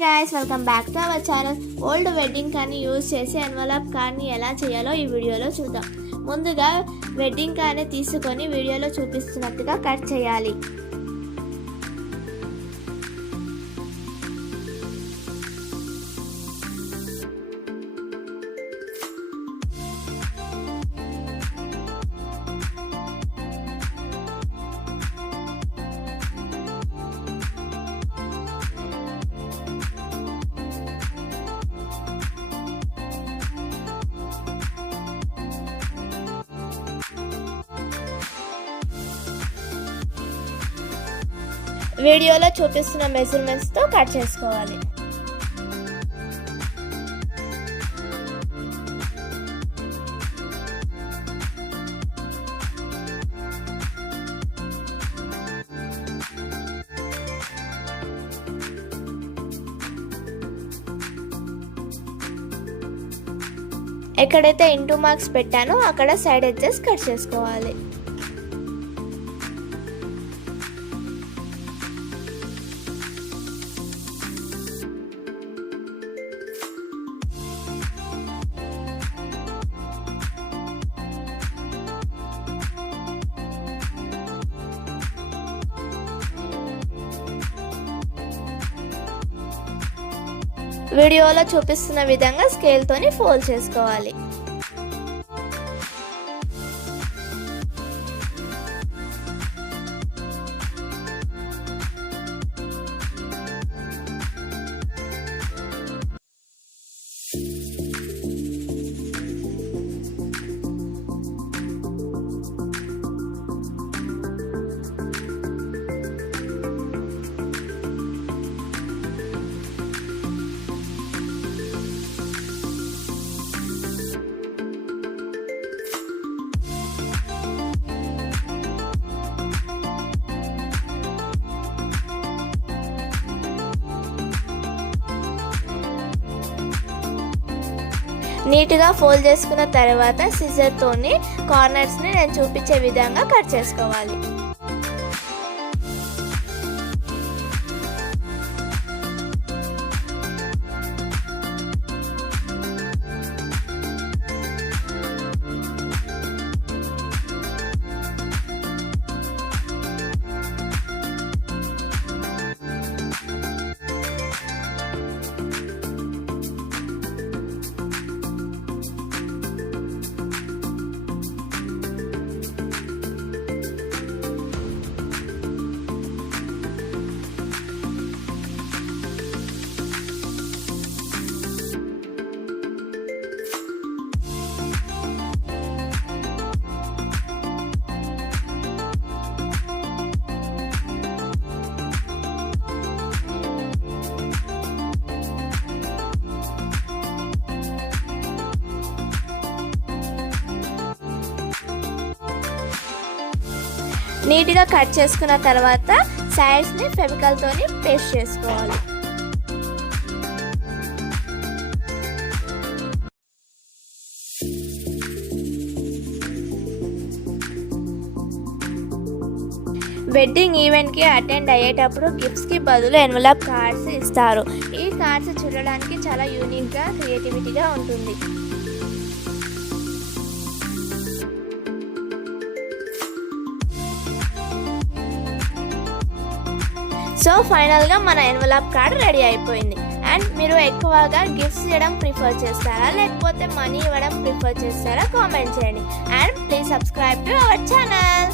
guys, welcome back to our channel. Old wedding కార్డ్ని యూజ్ చేసి ఎన్వలప్ కార్డ్ని ఎలా చేయాలో ఈ వీడియోలో చూద్దాం. ముందుగా వెడ్డింగ్ కార్డ్ని తీసుకొని వీడియోలో చూపిస్తున్నట్టుగా కట్ చేయాలి. వీడియోలో చూపిస్తున్న మెజర్మెంట్స్తో కట్ చేసుకోవాలి. ఎక్కడైతే ఇంటూ మార్క్స్ పెట్టానో అక్కడ సైడ్ ఎడ్జెస్ కట్ చేసుకోవాలి. వీడియోలో చూపిస్తున్న విధంగా స్కేల్తోని ఫోల్డ్ చేసుకోవాలి. నీట్గా ఫోల్డ్ చేసుకున్న తర్వాత సిజర్తోని కార్నర్స్ని నేను చూపించే విధంగా కట్ చేసుకోవాలి. నీట్గా కట్ చేసుకున్న తర్వాత సైడ్స్ని ఫెవికాల్తోని పేస్ట్ చేసుకోవాలి. వెడ్డింగ్ ఈవెంట్కి అటెండ్ అయ్యేటప్పుడు గిఫ్ట్స్కి బదులు ఎన్వలప్ కార్డ్స్ ఇస్తారు. ఈ కార్డ్స్ చూడడానికి చాలా యూనిక్గా క్రియేటివిటీగా ఉంటుంది. సో ఫైనల్గా మన ఎన్వలప్ కార్డ్ రెడీ అయిపోయింది. అండ్ మీరు ఎక్కువగా గిఫ్ట్స్ ఇవ్వడం ప్రిఫర్ చేస్తారా లేకపోతే మనీ ఇవ్వడం ప్రిఫర్ చేస్తారా కామెంట్ చేయండి. And please subscribe to our channel.